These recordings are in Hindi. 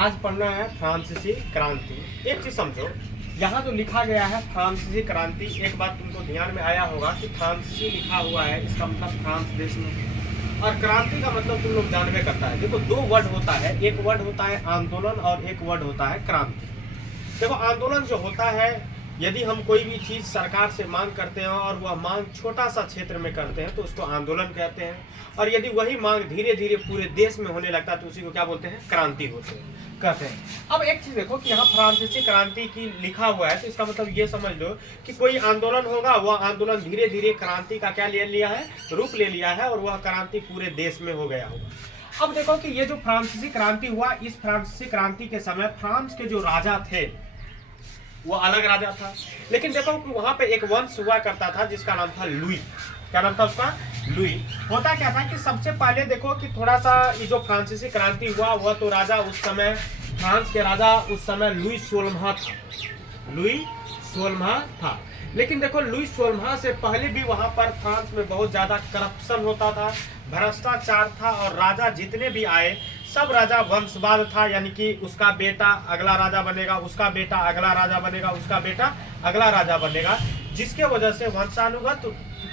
आज पढ़ना है फ्रांसीसी क्रांति। एक चीज समझो, यहाँ जो लिखा गया है फ्रांसीसी क्रांति, एक बात तुमको ध्यान में आया होगा कि फ्रांसीसी लिखा हुआ है, इसका मतलब फ्रांस देश में, और क्रांति का मतलब तुम लोग जानवे करता है। देखो दो वर्ड होता है, एक वर्ड होता है आंदोलन और एक वर्ड होता है क्रांति। देखो आंदोलन जो होता है, यदि हम कोई भी चीज सरकार से मांग करते हैं और वह मांग छोटा सा क्षेत्र में करते हैं तो उसको आंदोलन कहते हैं, और यदि वही मांग धीरे धीरे पूरे देश में होने लगता है तो उसी को क्या बोलते हैं, क्रांति कहते हैं। अब एक चीज देखो कि यहाँ फ्रांसीसी क्रांति की लिखा हुआ है, तो इसका मतलब ये समझ लो कि कोई आंदोलन होगा, वह आंदोलन धीरे धीरे क्रांति का क्या ले लिया है, रूप ले लिया है, और वह क्रांति पूरे देश में हो गया होगा। अब देखो कि ये जो फ्रांसीसी क्रांति हुआ, इस फ्रांसीसी क्रांति के समय फ्रांस के जो राजा थे वो अलग राजा था, लेकिन देखो कि वहां पे एक वंश हुआ करता था जिसका नाम था लुई। क्या नाम था उसका? लुई। होता क्या था कि सबसे पहले देखो कि थोड़ा सा ये जो फ्रांसीसी क्रांति हुआ, वह तो राजा उस समय, फ्रांस के राजा उस समय लुई 16वां था। लुई 16वां था, लेकिन देखो लुई 16वां से पहले भी वहां पर फ्रांस में बहुत ज्यादा करप्शन होता था, भ्रष्टाचार था, और राजा जितने भी आए सब राजा वंशवाद था, यानी कि उसका बेटा अगला राजा बनेगा, उसका बेटा अगला राजा बनेगा, उसका बेटा अगला राजा बनेगा, जिसके वजह से वंशानुगत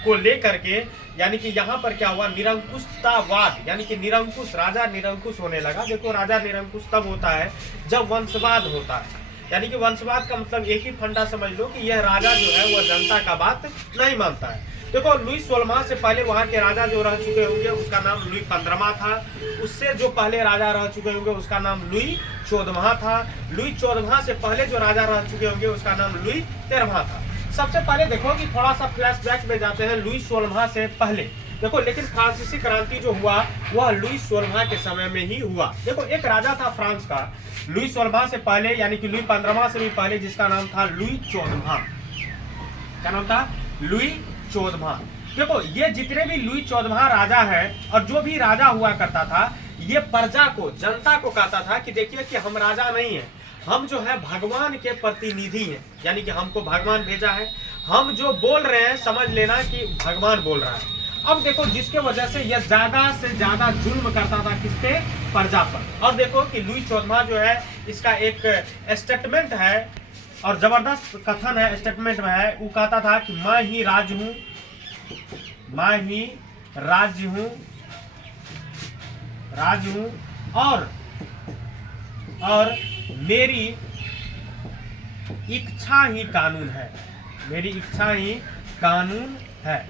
को लेकर के यानी कि यहाँ पर क्या हुआ, निरंकुशतावाद, यानी कि निरंकुश, राजा निरंकुश होने लगा। देखो राजा निरंकुश तब होता है जब वंशवाद होता है, यानी कि वंशवाद का मतलब एक ही फंडा समझ लो कि यह राजा जो है वह जनता का बात नहीं मानता है। देखो लुई 16वां से पहले वहां के राजा जो रह चुके होंगे उसका नाम लुई 15वां था, उससे जो पहले राजा रह चुके होंगे उसका नाम लुई 14वां था, लुई 14वां से पहले जो राजा रह चुके होंगे उसका नाम लुई 13वां था। सबसे पहले देखो कि थोड़ा सा फ्लैशबैक में जाते हैं लुई 16वां से पहले। देखो लेकिन फ्रांसीसी क्रांति जो हुआ वह लुई 16वां के समय में ही हुआ। देखो एक राजा था फ्रांस का लुई 16वां से पहले, यानी कि लुई 15वां से भी पहले, जिसका नाम था लुई 14वां। क्या नाम था? लुई 14वां। देखो ये जितने भी लुई 14वां राजा है, और जो भी राजा हुआ करता था, ये प्रजा को, जनता को कहता था कि देखिए कि हम राजा नहीं है, हम जो है भगवान के प्रतिनिधि हैं, यानी कि हमको भगवान भेजा है, हम जो बोल रहे हैं समझ लेना कि भगवान बोल रहा है। अब देखो जिसके वजह से यह ज्यादा से ज्यादा जुल्म करता था, किस पे? प्रजा पर। और देखो कि लुई 14वां जो है, इसका एक स्टेटमेंट है और जबरदस्त कथन है, स्टेटमेंट में है, वो कहता था कि मैं ही राज हूं, मैं ही राज्य हूं, राज हूं, और मेरी इच्छा ही कानून है, मेरी इच्छा ही कानून है।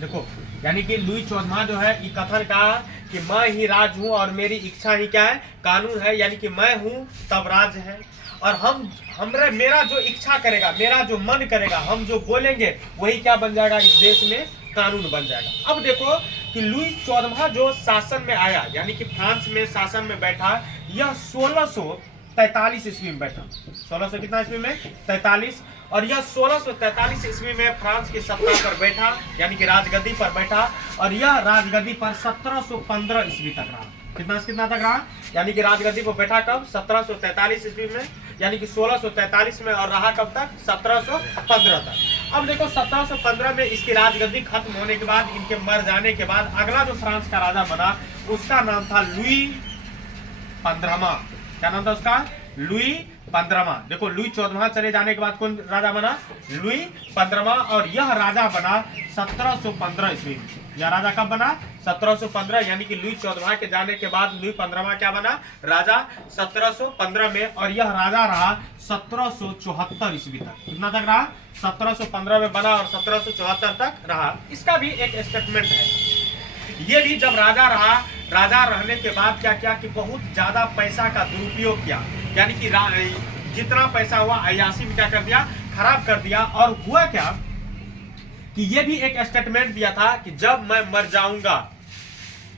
देखो यानी कि लुई 14वां जो है ये कथन का कि मैं ही राज हूं और मेरी इच्छा ही क्या है, कानून है, यानी कि मैं हूं तब राज है, और मेरा जो इच्छा करेगा, मेरा जो मन करेगा, हम जो बोलेंगे वही क्या बन जाएगा, इस देश में कानून बन जाएगा। अब देखो कि लुई 14वां जो शासन में आया, यानी कि फ्रांस में शासन में बैठा, यह 1643 ईस्वी में बैठा। 1600 कितना ईस्वी में? 43। और यह 1643 ईस्वी में फ्रांस की सत्ता पर बैठा, यानी कि राजगद्दी पर बैठा, और यह राजगद्दी पर 1715 ईस्वी तक रहा। कितना तक रहा? यानी कि राजगद्दी पर बैठा कब? 1743 ईस्वी में, यानी कि 1643 में, और रहा कब तक? 1715 तक। अब देखो 1715 में इसकी राजगद्दी खत्म होने के बाद, इनके मर जाने के बाद, अगला जो फ्रांस का राजा बना उसका नाम था लुई 15वां। क्या नाम था उसका? लुई 15वां। देखो लुई 14वां चले जाने के बाद कौन राजा बना? लुई 15वां। और यह राजा बना 1715 ईस्वी में। यह राजा कब बना? 1715, यानी कि लुई 14वां के जाने के बाद लुई 15वां क्या बना? राजा 1715 में, और यह राजा रहा 1774 ईस्वी तक। कितना तक रहा? 1715 में बना और 1774 तक रहा। इसका भी एक स्टेटमेंट है। ये भी जब राजा रहा, राजा रहने के बाद क्या किया कि बहुत ज्यादा पैसा का दुरुपयोग किया, यानी कि जितना पैसा हुआ अय्याशी में क्या कर दिया, खराब कर दिया। और हुआ क्या कि ये भी एक स्टेटमेंट दिया था कि जब मैं मर जाऊंगा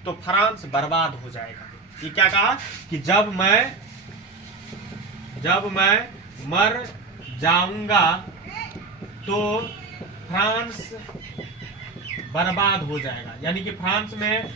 तो फ्रांस बर्बाद हो जाएगा। ये क्या कहा कि जब मैं मर जाऊंगा तो फ्रांस बर्बाद हो जाएगा, यानी कि फ्रांस में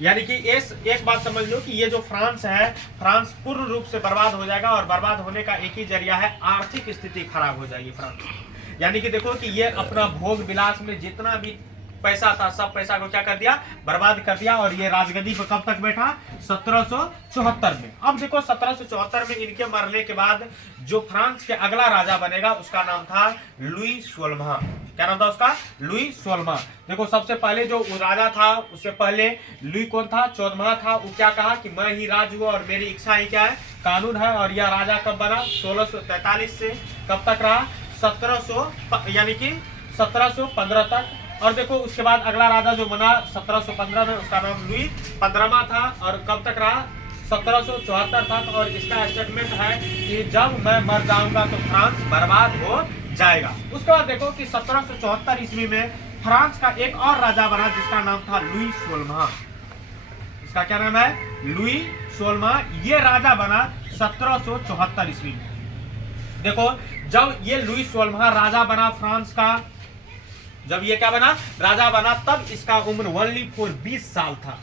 यानी कि एक बात समझ लो कि ये जो फ्रांस है, फ्रांस पूर्ण रूप से बर्बाद हो जाएगा, और बर्बाद होने का एक ही जरिया है, आर्थिक स्थिति खराब हो जाएगी फ्रांस। यानी कि देखो कि ये अपना भोग विलास में जितना भी पैसा था सब पैसा को क्या कर दिया, बर्बाद कर दिया। और ये राजगद्दी पर कब तक बैठा, 1774 में। अब देखो 1774 में इनके मरने के बाद जो फ्रांस के अगला राजा बनेगा उसका नाम था लुई 16वां। क्या नाम था उसका, लुई 16वां। देखो सबसे पहले जो राजा था उससे पहले लुई कौन था, 14वां था। वो क्या कहा कि मैं ही राज हूँ और मेरी इच्छा ही क्या है, कानून है। और यह राजा कब बना, 1643 से कब तक रहा, 1700 यानी कि 1715 तक। और देखो उसके बाद अगला राजा जो बना 1715 में, उसका नाम लुई 15वां था। और कब तक रहा, 1774 तक। और इसका स्टेटमेंट है कि जब मैं मर जाऊंगा तो फ्रांस बर्बाद हो जाएगा। उसके बाद देखो कि 1774 ईस्वी में फ्रांस का एक और राजा बना जिसका नाम था लुई 16वां। इसका क्या नाम है, लुई 16वां। ये राजा बना 1774 ईस्वी में। देखो जब ये लुई 16वां राजा बना फ्रांस का, जब ये क्या बना, राजा बना, तब इसका उम्र ओनली फॉर 20 साल था।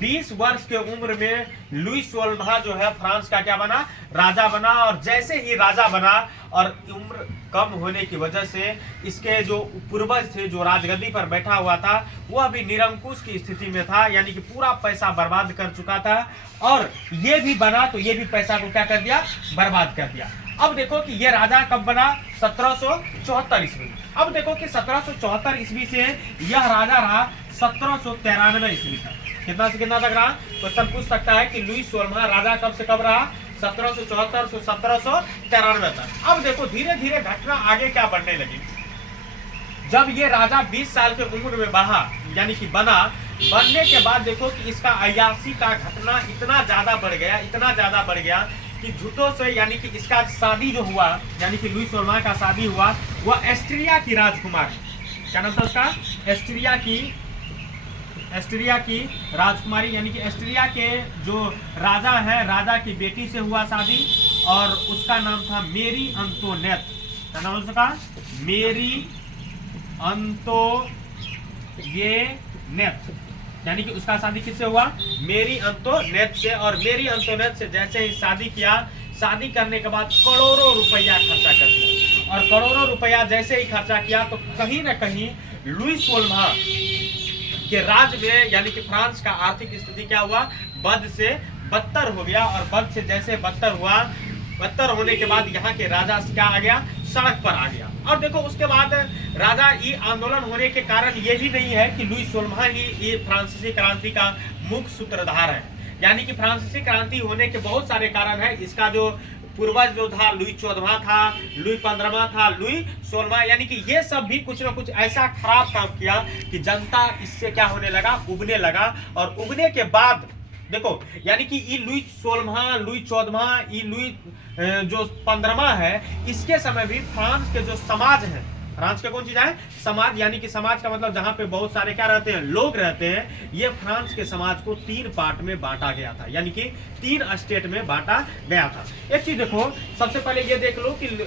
20 वर्ष के उम्र में लुई 16वां जो है फ्रांस का क्या बना, राजा बना। और जैसे ही राजा बना और उम्र कम होने की वजह से इसके जो पूर्वज थे, जो राजगद्दी पर बैठा हुआ था, वह भी निरंकुश की स्थिति में था, यानी कि पूरा पैसा बर्बाद कर चुका था। और ये भी बना तो ये भी पैसा को क्या कर दिया, बर्बाद कर दिया। अब देखो कि ये राजा कब बना, 1774 ईस्वी। अब देखो कि 1774 ईस्वी से यह राजा रहा 1793 ईस्वी तक। कितना से कितना तक रहा, क्वेश्चन पूछ सकता है कि लुई 16वां राजा कब से कब रहा, 1774 से 1793 तक। अब देखो धीरे धीरे घटना आगे क्या बढ़ने लगी। जब ये राजा 20 साल के उम्र में बढ़ा, यानी कि बना, बनने के बाद देखो कि इसका अय्याशी का घटना इतना ज्यादा बढ़ गया, इतना ज्यादा बढ़ गया कि झूठों से, यानी कि इसका शादी जो हुआ, यानी कि लुई 16वां का शादी हुआ, वह एस्ट्रिया की राजकुमार, क्या नाम था उसका, एस्ट्रिया की राजकुमारी, यानी कि एस्ट्रिया के जो राजा है, राजा की बेटी से हुआ शादी। और उसका नाम था मेरी अंतोनेट। क्या नाम उसका, मेरी अंतोनेट, यानी कि उसका शादी किससे हुआ, मेरी अंतोनेट से। और मेरी अंतोनेट से जैसे ही शादी किया, शादी करने के बाद करोड़ों रुपया खर्चा कर दिया। और करोड़ों रुपया जैसे ही खर्चा किया तो कहीं ना कहीं लुई 16वां के राज में, यानी कि फ्रांस का आर्थिक स्थिति क्या हुआ, बद से बदतर हो गया। और बद से जैसे बदतर हुआ, बदतर होने के बाद यहाँ के राजा क्या आ गया, सड़क पर आ गया। और देखो उसके बाद राजा ये आंदोलन होने के कारण ये भी नहीं है कि लुई 16वां ही ये फ्रांसीसी क्रांति का मुख्य सूत्रधार है। यानी कि फ्रांसीसी क्रांति होने के बहुत सारे कारण है। इसका जो पूर्वज जो था लुई 14वां था, लुई 15वां था, लुई 16वां, यानी कि ये सब भी कुछ ना कुछ ऐसा खराब काम किया कि जनता इससे क्या होने लगा, उबने लगा। और उबने के बाद देखो, यानी कि ये लुई 16वां, लुई 14वां, ये लुई जो 15वां है, इसके समय भी फ्रांस के जो समाज है, फ्रांस का कौन चीज है, समाज, यानी कि समाज का मतलब जहां पे बहुत सारे क्या रहते हैं, लोग रहते हैं। ये फ्रांस के समाज को 3 पार्ट में बांटा गया था, यानी कि 3 स्टेट में बांटा गया था। एक चीज देखो, सबसे पहले ये देख लो कि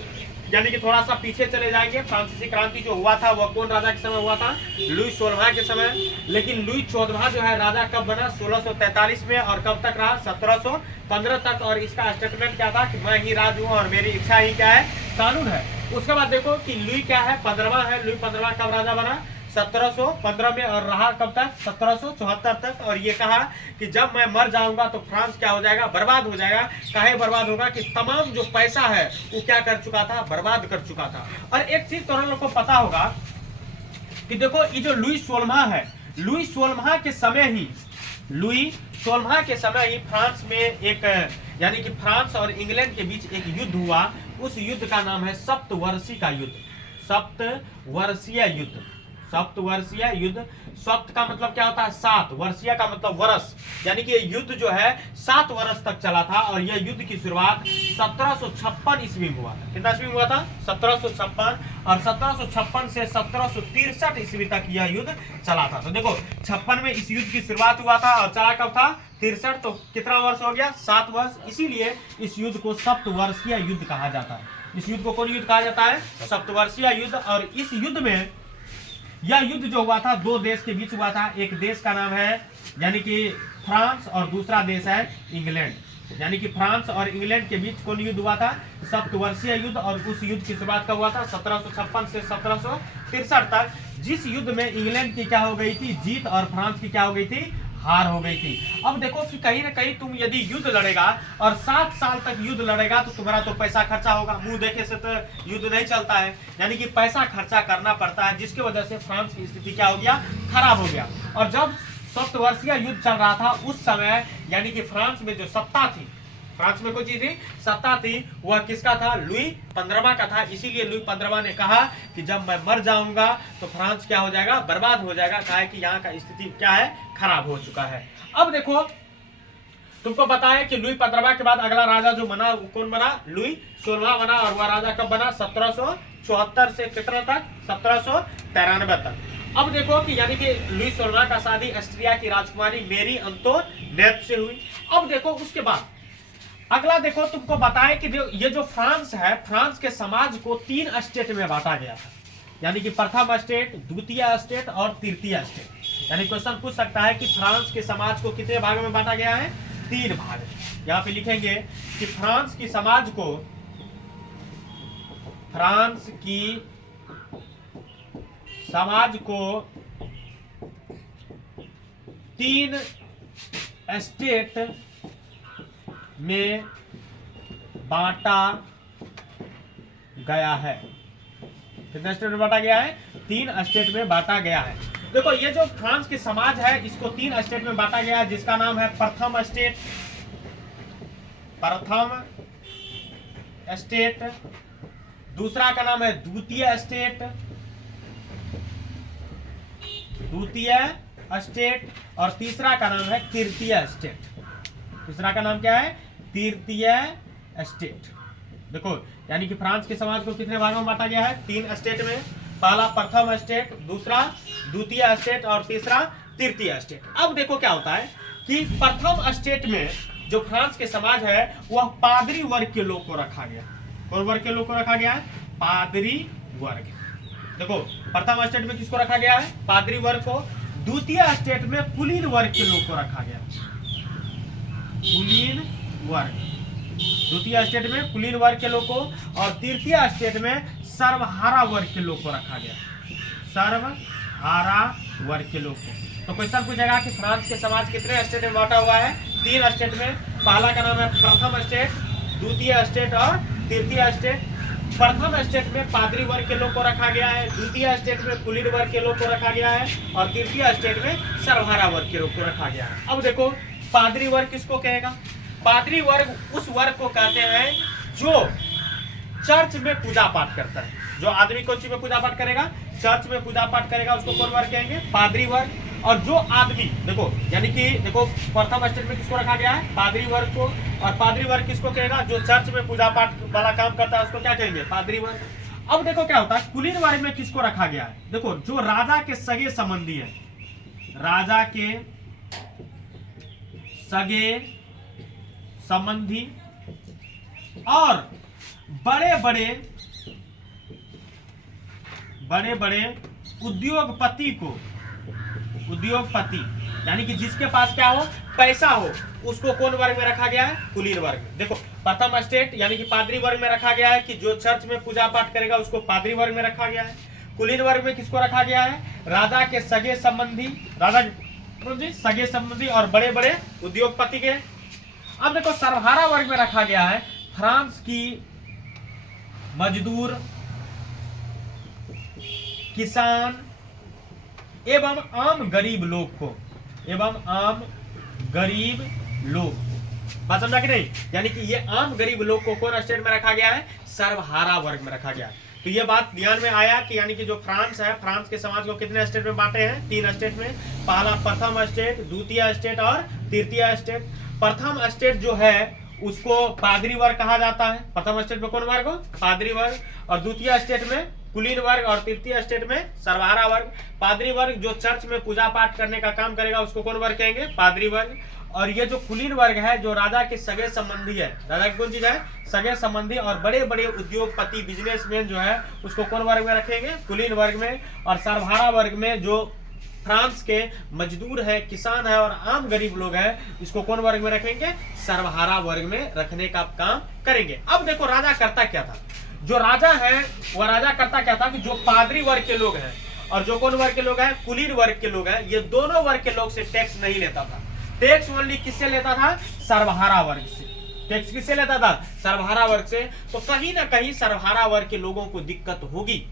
यानी कि थोड़ा सा पीछे चले जाएंगे, फ्रांसीसी क्रांति जो हुआ था वह कौन राजा के समय हुआ था, लुई 16वां के समय। लेकिन लुई 14वां जो है राजा कब बना, 1643 में। और कब तक रहा, 1715 तक। और इसका स्टेटमेंट क्या था कि मैं ही राज हूँ और मेरी इच्छा ही क्या है, कानून है। उसके बाद देखो कि लुई क्या है, 15वां है। लुई 15वां कब राजा बना, 1715 में। और रहा कब तक, 1774 तक। और ये कहा कि जब मैं मर जाऊंगा तो फ्रांस क्या हो जाएगा, बर्बाद हो जाएगा। काहे बर्बाद होगा कि तमाम जो पैसा है वो क्या कर चुका था, बर्बाद कर चुका था। और एक चीज तो लोगों को पता होगा कि देखो ये जो लुई 16वां है, लुई 16वां के समय ही, लुई 16वां के समय ही फ्रांस में एक, यानी कि फ्रांस और इंग्लैंड के बीच एक युद्ध हुआ। उस युद्ध का नाम है सप्तवर्षीय का युद्ध, सप्तवर्षीय युद्ध, सप्तवर्षीय युद्ध। सप्त का मतलब क्या होता है, 7, वर्षीय का मतलब वर्ष, यानी कि ये युद्ध जो है 7 वर्ष तक चला था। और यह युद्ध की शुरुआत 1756 ईस्वी में हुआ था। कितना ईस्वी में हुआ था, 1756। और 1756 से 1763 ईस्वी तक यह युद्ध चला था। तो देखो 56 में इस युद्ध की शुरुआत हुआ था और चला कब था, 63। तो कितना वर्ष हो गया, 7 वर्ष। इसीलिए इस युद्ध को सप्तवर्षीय युद्ध कहा जाता है। इस युद्ध को कौन युद्ध कहा जाता है, सप्तवर्षीय युद्ध। और इस युद्ध में, यह युद्ध जो हुआ था 2 देश के बीच हुआ था। एक देश का नाम है यानी कि फ्रांस और दूसरा देश है इंग्लैंड। यानी कि फ्रांस और इंग्लैंड के बीच कौन युद्ध हुआ था? सप्तवर्षीय युद्ध। और उस युद्ध की शुरुआत कब हुआ था? 1756 से 1763 तक, जिस युद्ध में इंग्लैंड की क्या हो गई थी? जीत, और फ्रांस की क्या हो गई थी? हार हो गई थी। अब देखो कि कहीं ना कहीं तुम यदि युद्ध लड़ेगा और 7 साल तक युद्ध लड़ेगा तो तुम्हारा तो पैसा खर्चा होगा, मुंह देखे से तो युद्ध नहीं चलता है, यानी कि पैसा खर्चा करना पड़ता है, जिसकी वजह से फ्रांस की स्थिति क्या हो गया? खराब हो गया। और जब सप्तवर्षीय युद्ध चल रहा था उस समय, यानी कि फ्रांस में जो सत्ता थी, फ्रांस में कोई चीज थी, सत्ता थी, वह किसका था? लुई 15वां का था। इसीलिए लुई 15वां ने कहा कि जब मैं मर जाऊंगा तो फ्रांस क्या हो जाएगा? बर्बाद हो जाएगा, कहा कि यहाँ का स्थिति क्या है? खराब हो चुका है। अब देखो तुमको पता है कि लुई 15वां के बाद अगला राजा जो बना वो कौन बना? लुई 16वां बना। और वह राजा कब बना? 1774 से कितना तक? 1793 तक। अब देखो कि यानी कि लुई 16वां का शादी ऑस्ट्रिया की राजकुमारी मेरी अंतोनेट से हुई। अब देखो उसके बाद अगला देखो तुमको बताएं कि ये जो फ्रांस है, फ्रांस के समाज को 3 स्टेट में बांटा गया था, यानी कि प्रथम स्टेट, द्वितीय स्टेट और तृतीय स्टेट। यानी क्वेश्चन पूछ सकता है कि फ्रांस के समाज को कितने भागों में बांटा गया है? 3 भाग। यहाँ पे लिखेंगे कि फ्रांस की समाज को 3 स्टेट में बांटा गया है। कितने स्टेट में बांटा गया है? 3 स्टेट में बांटा गया है। देखो ये जो फ्रांस की समाज है इसको 3 स्टेट में बांटा गया है, जिसका नाम है प्रथम स्टेट, दूसरा का नाम है द्वितीय स्टेट, और तीसरा का नाम है तृतीय स्टेट। तीसरा का नाम क्या है? तृतीय स्टेट। देखो यानी कि फ्रांस के समाज को कितने भागों में बांटा गया है? 3 स्टेट में। पहला प्रथम स्टेट, दूसरा द्वितीय स्टेट और तीसरा तृतीय स्टेट। अब देखो क्या होता है कि प्रथम स्टेट में जो फ्रांस के समाज है वह पादरी वर्ग के लोग को रखा गया। कौन वर्ग के लोग को रखा गया है? पादरी वर्ग। देखो प्रथम स्टेट में किसको रखा गया है? पादरी वर्ग को। द्वितीय स्टेट में कुलीन वर्ग के लोग को रखा गया, कुलीन वर्ग। द्वितीय स्टेट में कुलीन वर्ग के लोग को, और तृतीय स्टेट में सर्वहारा वर्ग के लोग को रखा गया, सर्वहारा वर्ग के लोग को। तो क्वेश्चन पूछेगा कि फ्रांस के समाज कितने स्टेट में बांटा हुआ है? 3 स्टेट में। पहला का नाम है प्रथम स्टेट, द्वितीय स्टेट और तृतीय स्टेट। प्रथम स्टेट में पादरी वर्ग के लोग को रखा गया है, द्वितीय स्टेट में कुलीन वर्ग के लोग को रखा गया है, और तृतीय स्टेट में सर्वहारा वर्ग के लोग को रखा गया है। अब देखो पादरी वर्ग किसको कहेगा? पादरी वर्ग उस वर्ग को कहते हैं जो चर्च में पूजा पाठ करता है। जो आदमी कौन सी में पूजा पाठ करेगा? चर्च में पूजा पाठ करेगा, उसको कौन वर्ग कहेंगे? पादरी वर्ग। और जो आदमी देखो यानी कि देखो प्रथम स्टेट में किसको रखा गया है? पादरी वर्ग को। और पादरी वर्ग किसको कहेगा? जो चर्च में पूजा पाठ वाला काम करता है उसको क्या कहेंगे? पादरी वर्ग। अब देखो क्या होता है, कुलीन वर्ग में किसको रखा गया है? देखो जो राजा के सगे संबंधी है, राजा के सगे संबंधी और बड़े बड़े उद्योगपति को, उद्योगपति यानी कि जिसके पास क्या हो? पैसा हो, उसको कौन वर्ग में रखा गया है? कुलीन वर्ग। देखो प्रथम स्टेट यानी कि पादरी वर्ग में रखा गया है कि जो चर्च में पूजा पाठ करेगा उसको पादरी वर्ग में रखा गया है। कुलीन वर्ग में किसको रखा गया है? राजा के सगे संबंधी, राजा सगे संबंधी और बड़े बड़े उद्योगपति के। अब देखो सर्वहारा वर्ग में रखा गया है फ्रांस की मजदूर, किसान एवं आम गरीब लोग को, एवं आम गरीब लोग। बात समझा कि नहीं? यानी कि ये आम गरीब लोग को कौन स्टेट में रखा गया है? सर्वहारा वर्ग में रखा गया। तो ये बात ध्यान में आया कि यानी कि जो फ्रांस है, फ्रांस के समाज को कितने स्टेट में बांटे हैं? 3 स्टेट में। पहला प्रथम स्टेट, द्वितीय स्टेट और तृतीय स्टेट। प्रथम स्टेट जो है उसको पादरी वर्ग कहा जाता है। प्रथम स्टेट में कौन वर्ग हो? पादरी वर्ग। और द्वितीय स्टेट में कुलीन वर्ग और तृतीय स्टेट में सर्वहारा वर्ग। पादरी वर्ग जो चर्च में पूजा पाठ करने का काम करेगा उसको कौन वर्ग कहेंगे? पादरी वर्ग। और ये जो कुलीन वर्ग है जो राजा के सगे संबंधी है, राजा की कौन चीज है? सगे संबंधी और बड़े बड़े उद्योगपति बिजनेसमैन जो है उसको कौन वर्ग में रखेंगे? कुलीन वर्ग में। और सर्वहारा वर्ग में जो फ्रांस के मजदूर है, किसान है और आम गरीब लोग हैं, इसको कौन वर्ग में रखेंगे? सर्वहारा वर्ग में रखने का काम करेंगे। अब देखो राजा करता क्या था, जो राजा है वह राजा करता क्या था कि जो पादरी वर्ग के लोग हैं और जो कौन वर्ग के लोग हैं? कुलीन वर्ग के लोग हैं, ये दोनों वर्ग के लोग से टैक्स नहीं लेता था। टैक्स ओनली किससे लेता था? सर्वहारा वर्ग से। टैक्स किससे लेता था? सर्वहारा वर्ग से। तो कहीं ना कहीं सर्वहारा वर्ग के लोगों को दिक्कत होगी,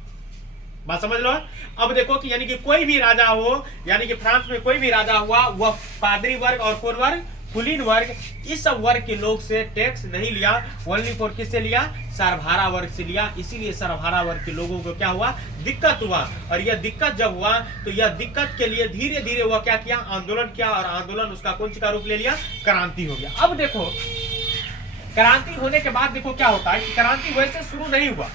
बात समझ लो। अब देखो कि यानी कि कोई भी राजा हो, यानी कि फ्रांस में कोई भी राजा हुआ, वह पादरी वर्ग और कौन वर्ग? कुलीन वर्ग, इस सब वर्ग के लोग से टैक्स नहीं लिया, ओनली फॉर किससे लिया? सर्वहारा वर्ग से लिया। इसीलिए सर्वहारा वर्ग के लोगों को क्या हुआ? दिक्कत हुआ। और यह दिक्कत जब हुआ तो यह दिक्कत के लिए धीरे धीरे वह क्या किया? आंदोलन किया, और आंदोलन उसका कौन सी का रूप ले लिया? क्रांति हो गया। अब देखो क्रांति होने के बाद देखो क्या होता है कि क्रांति वैसे शुरू नहीं हुआ,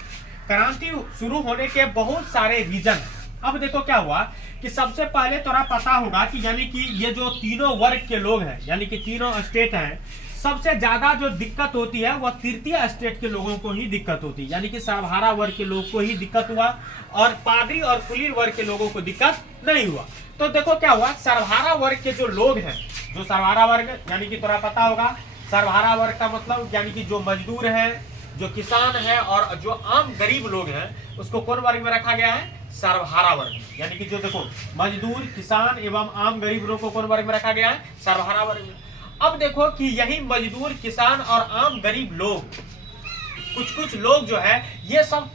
क्रांति शुरू होने के बहुत सारे रीजन। अब देखो क्या हुआ कि सबसे पहले तो पता होगा कि यानी कि ये जो तीनों वर्ग के लोग हैं, यानी कि तीनों स्टेट हैं, सबसे ज्यादा जो दिक्कत होती है वह तृतीय स्टेट के लोगों को ही दिक्कत होती है, यानी कि सर्वहारा वर्ग के लोग को ही दिक्कत हुआ, और पादरी और कुलीन वर्ग के लोगों को दिक्कत नहीं हुआ। तो देखो क्या हुआ, सर्वहारा वर्ग के जो लोग हैं, जो सर्वहारा वर्ग यानी कि थोड़ा पता होगा, सर्वहारा वर्ग का मतलब यानी कि जो मजदूर है, जो किसान है और जो आम गरीब लोग हैं, उसको कौन वर्ग में रखा गया है? सर्वहारा वर्ग। यानी कि जो देखो मजदूर, किसान एवं आम गरीब लोग को कौन वर्ग में रखा गया है? सर्वहारा वर्ग में। अब देखो कि यही मजदूर, किसान और आम गरीब लोग, कुछ लोग जो है, ये सब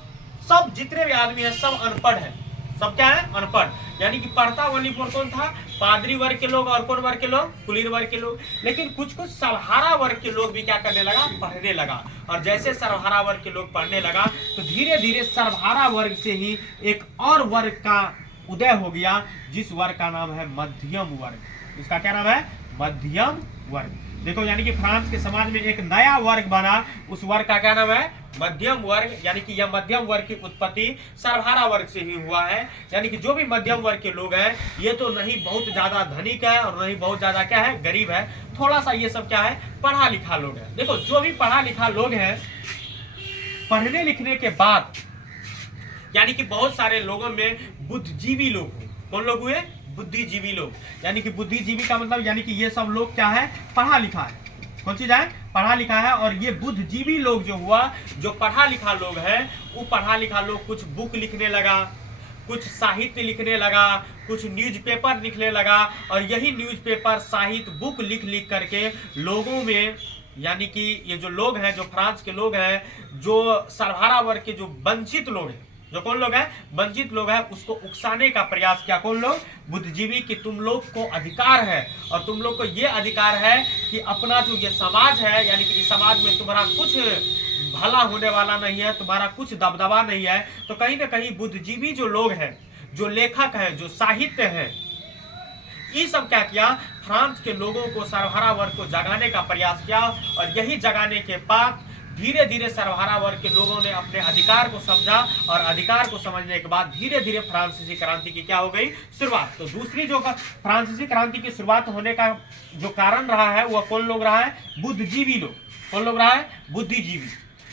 जितने भी आदमी है सब अनपढ़ है। सब क्या है? अनपढ़। यानी कि पढ़ता ओनली फॉर कौन था? पादरी वर्ग के लोग और कौन वर्ग के लोग? कुलीन वर्ग के लोग। लेकिन कुछ सर्वहारा वर्ग के लोग भी क्या करने लगा? पढ़ने लगा। और जैसे सर्वहारा वर्ग के लोग पढ़ने लगा तो धीरे धीरे सर्वहारा वर्ग से ही एक और वर्ग का उदय हो गया, जिस वर्ग का नाम है मध्यम वर्ग। इसका क्या नाम है? मध्यम वर्ग। देखो यानी कि फ्रांस के समाज में एक नया वर्ग बना, उस वर्ग का क्या नाम है? मध्यम वर्ग। यानी कि यह मध्यम वर्ग की उत्पत्ति सर्वहारा वर्ग से ही हुआ है। यानी कि जो भी मध्यम वर्ग के लोग हैं, ये तो नहीं बहुत ज्यादा धनिक है और नहीं बहुत ज्यादा क्या है? गरीब है, थोड़ा सा ये सब क्या है? पढ़ा लिखा लोग है। देखो जो भी पढ़ा लिखा लोग हैं, पढ़ने लिखने के बाद यानी कि बहुत सारे लोगों में बुद्धिजीवी लोग हुए। कौन लोग हुए? बुद्धिजीवी लोग। यानी कि बुद्धिजीवी का मतलब यानी कि ये सब लोग क्या है? पढ़ा लिखा है। कौन चीज है? पढ़ा लिखा है। और ये बुद्धिजीवी लोग जो हुआ, जो पढ़ा लिखा लोग है, वो पढ़ा लिखा लोग कुछ बुक लिखने लगा, कुछ साहित्य लिखने लगा, कुछ न्यूज़पेपर लिखने लगा, और यही न्यूज़पेपर, साहित्य, बुक लिख लिख करके लोगों में, यानी कि ये जो लोग हैं, जो फ्रांस के लोग हैं, जो सर्वहारा वर्ग के जो वंचित लोग हैं, जो कौन लोग हैं? वंचित लोग हैं, उसको उकसाने का प्रयास किया। कौन लोग? बुद्धिजीवी, कि तुम लोग को अधिकार है और तुम लोग को ये अधिकार है कि अपना जो ये समाज है, यानी कि इस समाज में तुम्हारा कुछ भला होने वाला नहीं है, तुम्हारा कुछ दबदबा नहीं है। तो कहीं ना कहीं बुद्धिजीवी जो लोग हैं, जो लेखक हैं, जो साहित्य हैं, ये सब क्या किया? फ्रांस के लोगों को, सर्वहारा वर्ग को जगाने का प्रयास किया। और यही जगाने के बाद धीरे धीरे सर्वहारा वर्ग के लोगों ने अपने अधिकार को समझा, और अधिकार को समझने के बाद धीरे धीरे फ्रांसीसी क्रांति की क्या हो गई? शुरुआत। तो दूसरी जो फ्रांसीसी क्रांति की शुरुआत होने का जो कारण रहा है, वह कौन लोग रहा है? बुद्धिजीवी लोग। कौन लोग रहा है? बुद्धिजीवी।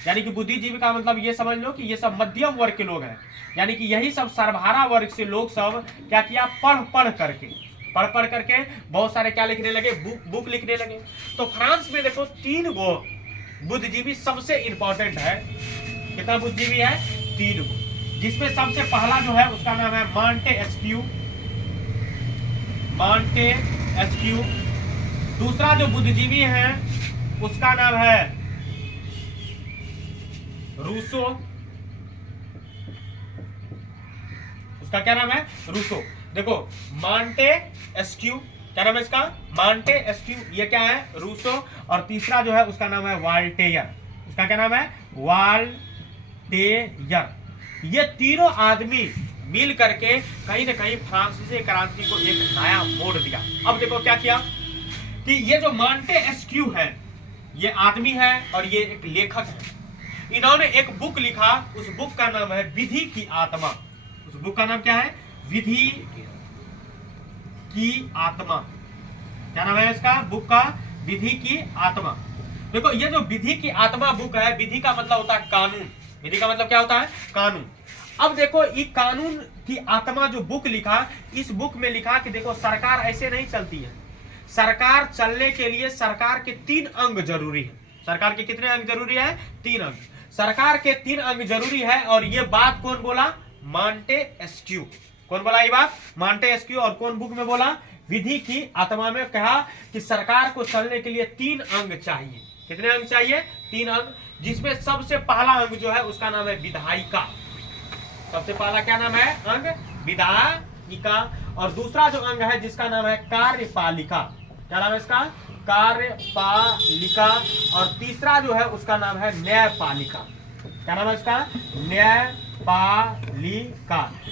यानी कि बुद्धिजीवी का मतलब ये समझ लो कि ये सब मध्यम वर्ग के लोग हैं। यानी कि यही सब सर्वहारा वर्ग से लोग सब क्या किया? पढ़ पढ़ करके बहुत सारे क्या लिखने लगे? बुक लिखने लगे। तो फ्रांस में देखो 3 गो बुद्धिजीवी सबसे इंपॉर्टेंट है। कितना बुद्धिजीवी है? 3 गो। जिसमें सबसे पहला जो है उसका नाम है मॉन्टेस्क्यू। दूसरा जो बुद्धिजीवी है उसका नाम है रूसो। उसका क्या नाम है? रूसो। देखो मॉन्टेस्क्यू, क्या नाम है इसका? मॉन्टेस्क्यू। ये क्या है? रूसो। और तीसरा जो है उसका नाम है वॉल्टेयर। उसका क्या नाम है? वॉल्टेयर। ये तीनों आदमी मिल करके कहीं ना कहीं फ्रांसीसी क्रांति को एक नया मोड़ दिया। अब देखो क्या किया कि ये जो मॉन्टेस्क्यू है, ये आदमी है और ये एक लेखक है। इन्होंने एक बुक लिखा, उस बुक का नाम है विधि की आत्मा। उस बुक का नाम क्या है? विधि की आत्मा। क्या नाम है इसका बुक का? विधि की आत्मा। देखो ये जो विधि की आत्मा बुक है, विधि का मतलब होता है कानून। विधि का मतलब क्या होता है? कानून। अब देखो ये कानून की आत्मा जो बुक लिखा, इस बुक में लिखा कि देखो सरकार ऐसे नहीं चलती है। सरकार चलने के लिए सरकार के 3 अंग जरूरी है। सरकार के कितने अंग जरूरी है? 3 अंग। सरकार के 3 अंग जरूरी है। और ये बात कौन बोला? मॉन्टेस्क्यू। कौन बोला ये बात? मॉन्टेस्क्यू। और कौन बुक में बोला? विधि की आत्मा में कहा कि सरकार को चलने के लिए 3 अंग चाहिए। कितने अंग चाहिए? 3 अंग, जिसमें सबसे पहला अंग जो है उसका नाम है विधायिका। सबसे पहला क्या नाम है? अंग विधायिका। और दूसरा जो अंग है जिसका नाम है कार्यपालिका। क्या नाम है इसका? कार्यपालिका। और तीसरा जो है उसका नाम है न्यायपालिका। क्या नाम है इसका? न्यायपालिका।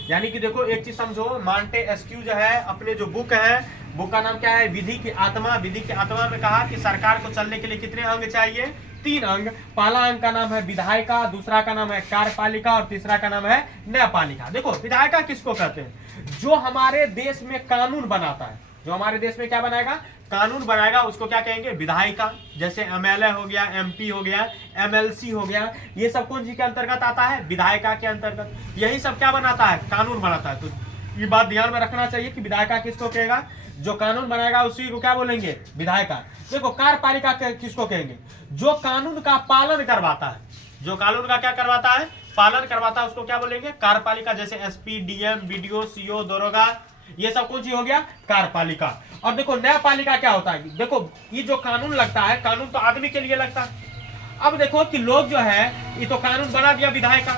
यानी कि देखो एक चीज समझो, मॉन्टेस्क्यू जो है अपने जो बुक है, बुक का नाम क्या है? विधि की आत्मा। विधि की आत्मा में कहा कि सरकार को चलने के लिए कितने अंग चाहिए? 3 अंग। पहला अंग का नाम है विधायिका, दूसरा का नाम है कार्यपालिका और तीसरा का नाम है न्यायपालिका। देखो विधायिका किसको कहते हैं? जो हमारे देश में कानून बनाता है। जो हमारे देश में क्या बनाएगा? कानून बनाएगा, उसको क्या कहेंगे? विधायिका। जैसे MLA हो गया, MP हो गया, MLC हो गया, ये सब कौन जी के अंतर्गत आता है? विधायिका के अंतर्गत। यही सब क्या बनाता है? कानून बनाता है। तो ये बात ध्यान में रखना चाहिए कि विधायिका किसको कहेगा? जो कानून बनाएगा उसी को क्या बोलेंगे? विधायिका। देखो कार्यपालिका किसको कहेंगे? जो कानून का पालन करवाता है। जो कानून का क्या करवाता है? पालन करवाता है, उसको क्या बोलेंगे? कार्यपालिका। जैसे SP, DM, BDO, CO, दरोगा, ये सब कौन सी हो गया? कार्यपालिका। और देखो न्यायपालिका क्या होता है? देखो ये जो कानून लगता है, कानून तो आदमी के लिए लगता है। अब देखो कि लोग जो है, ये तो कानून बना दिया विधायिका,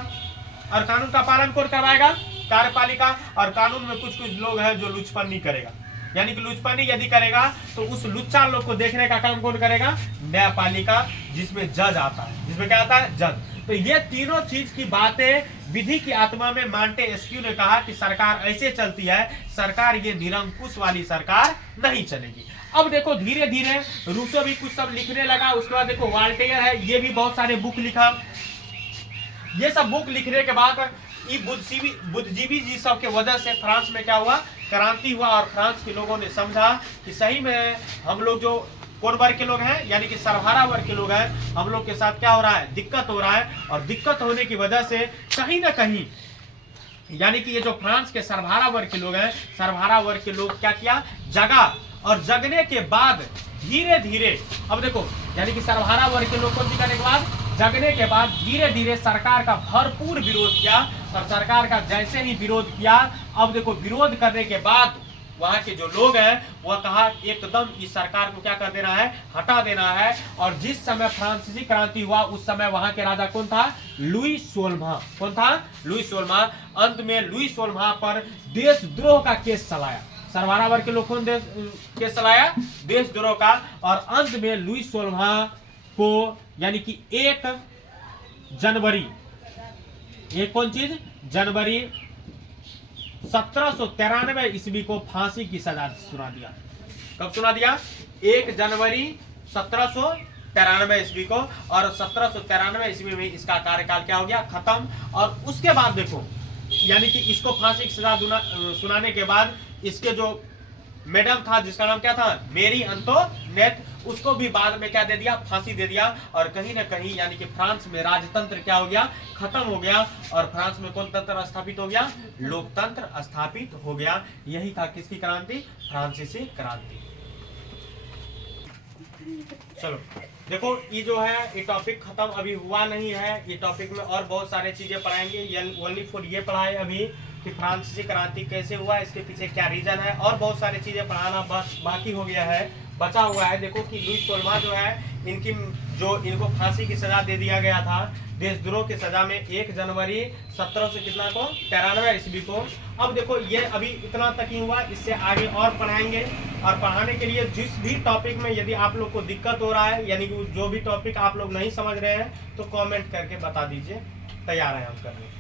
और कानून का पालन कौन करवाएगा? कार्यपालिका। और कानून में कुछ कुछ लोग हैं जो लुचपनी करेगा, यानी कि लुचपनी यदि करेगा तो उस लुच्चा लोग को देखने का काम कौन करेगा? न्यायपालिका, जिसमें जज आता है। जिसमें क्या आता है? जज। तो ये तीनों चीज की बातें विधि की आत्मा में मॉन्टेस्क्यू ने कहा कि सरकार ऐसे चलती है, सरकार ये निरंकुश वाली सरकार नहीं चलेगी। अब देखो धीरे धीरे रूसो भी कुछ सब लिखने लगा। उसके बाद देखो वॉल्टेयर है, ये भी बहुत सारे बुक लिखा। ये सब बुक लिखने के बाद बुद्धिजीवी जी सब के वजह से फ्रांस में क्या हुआ? क्रांति हुआ। और फ्रांस के लोगों ने समझा कि सही में हम लोग जो कौन वर्ग के लोग हैं, यानी कि सर्वहारा वर्ग के लोग हैं, हम लोग के साथ क्या हो रहा है? दिक्कत हो रहा है। और दिक्कत होने की वजह से कहीं ना कहीं, यानी कि ये जो फ्रांस के सर्वहारा वर्ग के लोग हैं, सर्वहारा वर्ग के लोग क्या किया? जगा। और जगने के बाद धीरे धीरे, अब देखो यानी कि सर्वहारा वर्ग के लोग को करने के बाद, जगने के बाद धीरे धीरे सरकार का भरपूर विरोध किया। और सरकार का जैसे ही विरोध किया, अब देखो विरोध करने के बाद वहां के जो लोग हैं वह कहा एकदम इस सरकार को क्या कर देना है? हटा देना है। और जिस समय फ्रांसीसी क्रांति हुआ उस समय वहां के राजा कौन था? लुई 16वां। कौन था? लुई 16वां। अंत में लुई 16वां पर देशद्रोह का केस चलाया। सर्वहारा वर्ग के लोग कौन केस चलाया? देशद्रोह का। और अंत में लुई 16वां को, यानी कि 1 जनवरी, एक कौन चीज? जनवरी 1793 ईस्वी को फांसी की सजा सुना दिया। कब सुना दिया? 1 जनवरी 1793 ईस्वी को। और 1793 ईस्वी में इसका कार्यकाल क्या हो गया? खत्म। और उसके बाद देखो, यानी कि इसको फांसी की सजा सुनाने के बाद इसके जो मैडम था, जिसका नाम क्या था? मेरी अंतोनेट, उसको भी बाद में क्या दे दिया? फांसी दे दिया। और कहीं ना कहीं यानी कि फ्रांस में राजतंत्र क्या हो गया? खत्म हो गया। और फ्रांस में कौन तंत्र स्थापित हो गया? लोकतंत्र स्थापित हो गया। यही था किसकी क्रांति? फ्रांसीसी क्रांति। चलो देखो ये जो है ये टॉपिक खत्म अभी हुआ नहीं है। ये टॉपिक में और बहुत सारे चीजें पढ़ाएंगे। ओनली फॉर ये पढ़ाए अभी कि फ्रांसीसी क्रांति कैसे हुआ, इसके पीछे क्या रीजन है, और बहुत सारी चीजें पढ़ाना बाकी हो गया है, बचा हुआ है। देखो कि लुई 16वां जो है, इनको फांसी की सजा दे दिया गया था देशद्रोह की सजा में 1 जनवरी 1793 ईस्वी को। अब देखो ये अभी इतना तक ही हुआ, इससे आगे और पढ़ाएंगे। और पढ़ाने के लिए जिस भी टॉपिक में यदि आप लोग को दिक्कत हो रहा है, यानी कि जो भी टॉपिक आप लोग नहीं समझ रहे हैं, तो कमेंट करके बता दीजिए, तैयार है हम करने।